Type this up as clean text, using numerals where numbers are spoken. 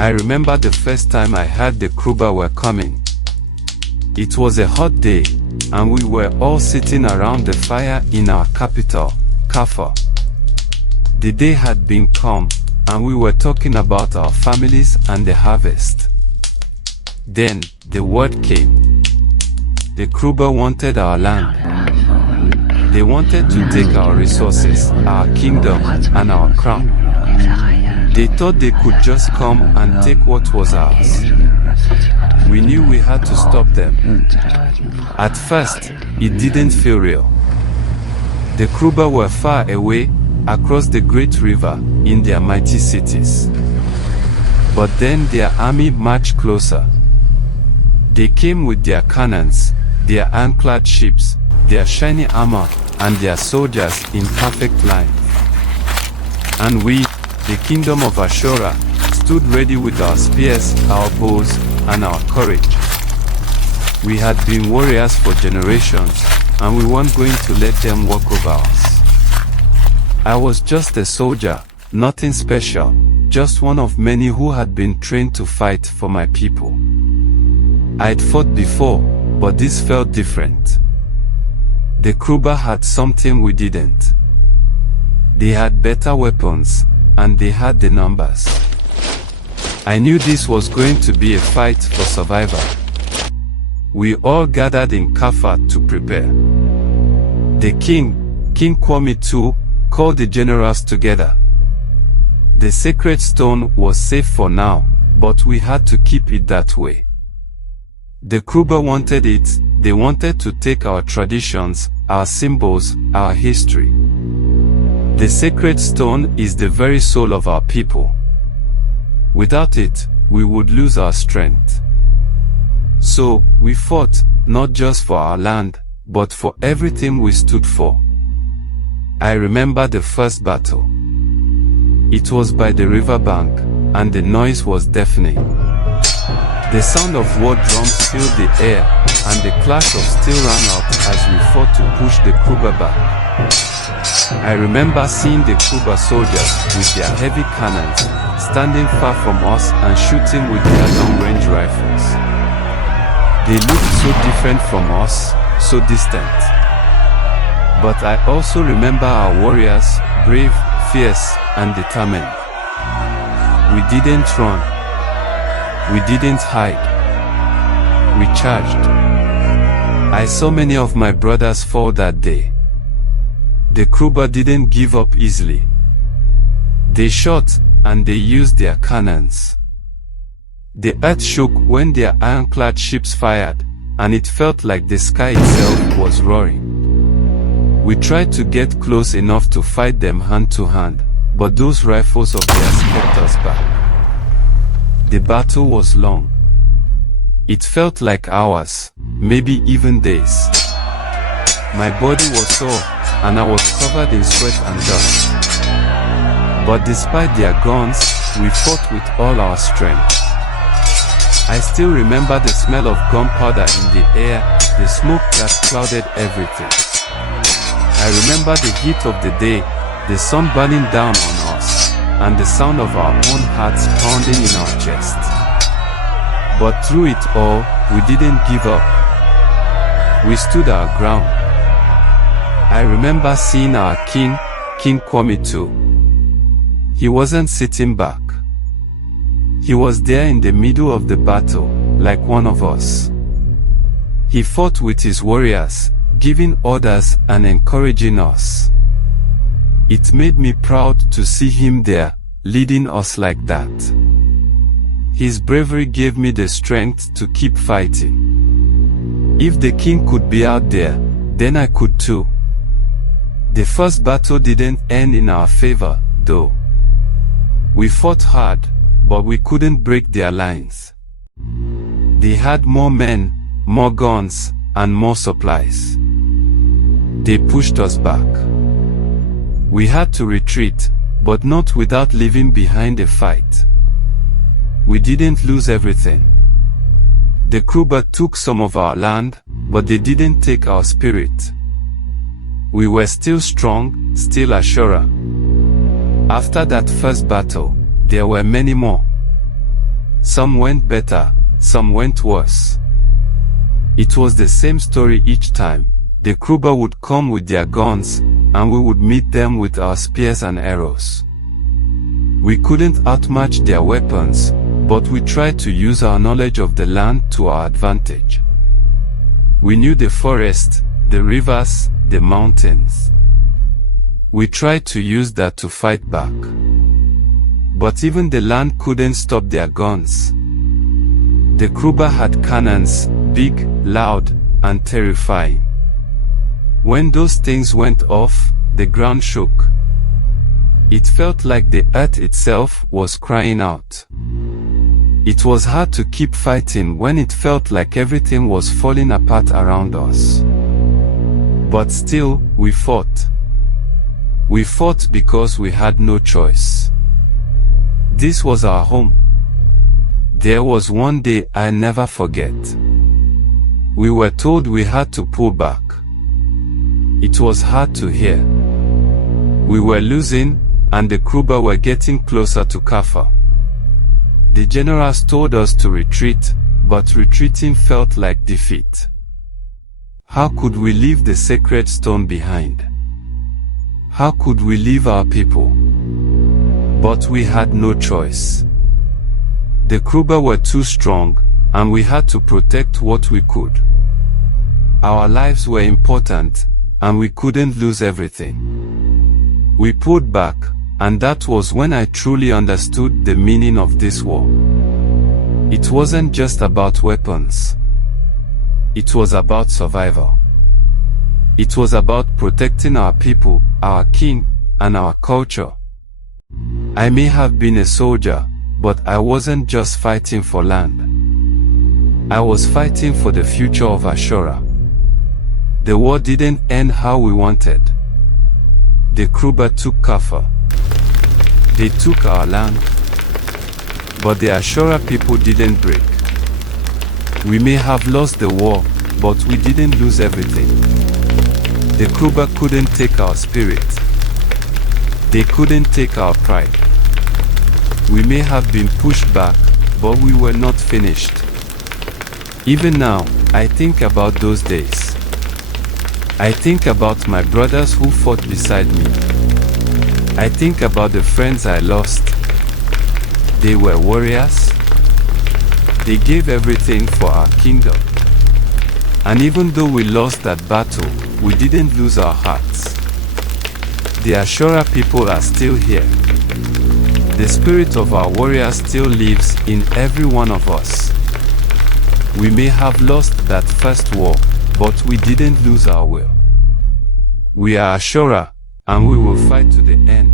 I remember the first time I heard the Kruba were coming. It was a hot day, and we were all sitting around the fire in our capital, Kaffa. The day had been calm, and we were talking about our families and the harvest. Then, the word came. The Kruba wanted our land. They wanted to take our resources, our kingdom, and our crown. They thought they could just come and take what was ours. We knew we had to stop them. At first, it didn't feel real. The Kruba were far away, across the great river, in their mighty cities. But then their army marched closer. They came with their cannons, their iron-clad ships, their shiny armor, and their soldiers in perfect line. And we, the kingdom of Ashura, stood ready with our spears, our bows, and our courage. We had been warriors for generations, and we weren't going to let them walk over us. I was just a soldier, nothing special, just one of many who had been trained to fight for my people. I'd fought before, but this felt different. The Kruba had something we didn't. They had better weapons, and they had the numbers. I knew this was going to be a fight for survival. We all gathered in Kaffa to prepare. The king, King Kwame II, called the generals together. The sacred stone was safe for now, but we had to keep it that way. The Kruba wanted it. They wanted to take our traditions, our symbols, our history. The sacred stone is the very soul of our people. Without it, we would lose our strength. So, we fought, not just for our land, but for everything we stood for. I remember the first battle. It was by the riverbank, and the noise was deafening. The sound of war drums filled the air, and the clash of steel rang out as we fought to push the Kruba back. I remember seeing the Kruba soldiers with their heavy cannons, standing far from us and shooting with their long-range rifles. They looked so different from us, so distant. But I also remember our warriors, brave, fierce, and determined. We didn't run. We didn't hide. We charged. I saw many of my brothers fall that day. The Kruba didn't give up easily. They shot, and they used their cannons. The earth shook when their ironclad ships fired, and it felt like the sky itself was roaring. We tried to get close enough to fight them hand to hand, but those rifles of theirs kept us back. The battle was long. It felt like hours, maybe even days. My body was sore, and I was covered in sweat and dust. But despite their guns, we fought with all our strength. I still remember the smell of gunpowder in the air, the smoke that clouded everything. I remember the heat of the day, the sun burning down on us, and the sound of our own hearts pounding in our chest. But through it all, we didn't give up. We stood our ground. I remember seeing our king, King Kwame II. He wasn't sitting back. He was there in the middle of the battle, like one of us. He fought with his warriors, giving orders and encouraging us. It made me proud to see him there, leading us like that. His bravery gave me the strength to keep fighting. If the king could be out there, then I could too. The first battle didn't end in our favor, though. We fought hard, but we couldn't break their lines. They had more men, more guns, and more supplies. They pushed us back. We had to retreat, but not without leaving behind a fight. We didn't lose everything. The Kruba took some of our land, but they didn't take our spirit. We were still strong, still Ashura. After that first battle, there were many more. Some went better, some went worse. It was the same story each time. The Kruba would come with their guns, and we would meet them with our spears and arrows. We couldn't outmatch their weapons, but we tried to use our knowledge of the land to our advantage. We knew the forest, the rivers, the mountains. We tried to use that to fight back. But even the land couldn't stop their guns. The Kruba had cannons, big, loud, and terrifying. When those things went off, the ground shook. It felt like the earth itself was crying out. It was hard to keep fighting when it felt like everything was falling apart around us. But still, we fought. We fought because we had no choice. This was our home. There was one day I'll never forget. We were told we had to pull back. It was hard to hear. We were losing, and the Kruba were getting closer to Kaffa. The generals told us to retreat, but retreating felt like defeat. How could we leave the sacred stone behind? How could we leave our people? But we had no choice. The Kruba were too strong, and we had to protect what we could. Our lives were important, and we couldn't lose everything. We pulled back, and that was when I truly understood the meaning of this war. It wasn't just about weapons. It was about survival. It was about protecting our people, our king, and our culture. I may have been a soldier, but I wasn't just fighting for land. I was fighting for the future of Ashura. The war didn't end how we wanted. The Kruba took Kaffa. They took our land. But the Ashura people didn't break. We may have lost the war, but we didn't lose everything. The Kruba couldn't take our spirit. They couldn't take our pride. We may have been pushed back, but we were not finished. Even now, I think about those days. I think about my brothers who fought beside me. I think about the friends I lost. They were warriors. They gave everything for our kingdom. And even though we lost that battle, we didn't lose our hearts. The Ashura people are still here. The spirit of our warriors still lives in every one of us. We may have lost that first war, but we didn't lose our will. We are Ashura, and we will fight to the end.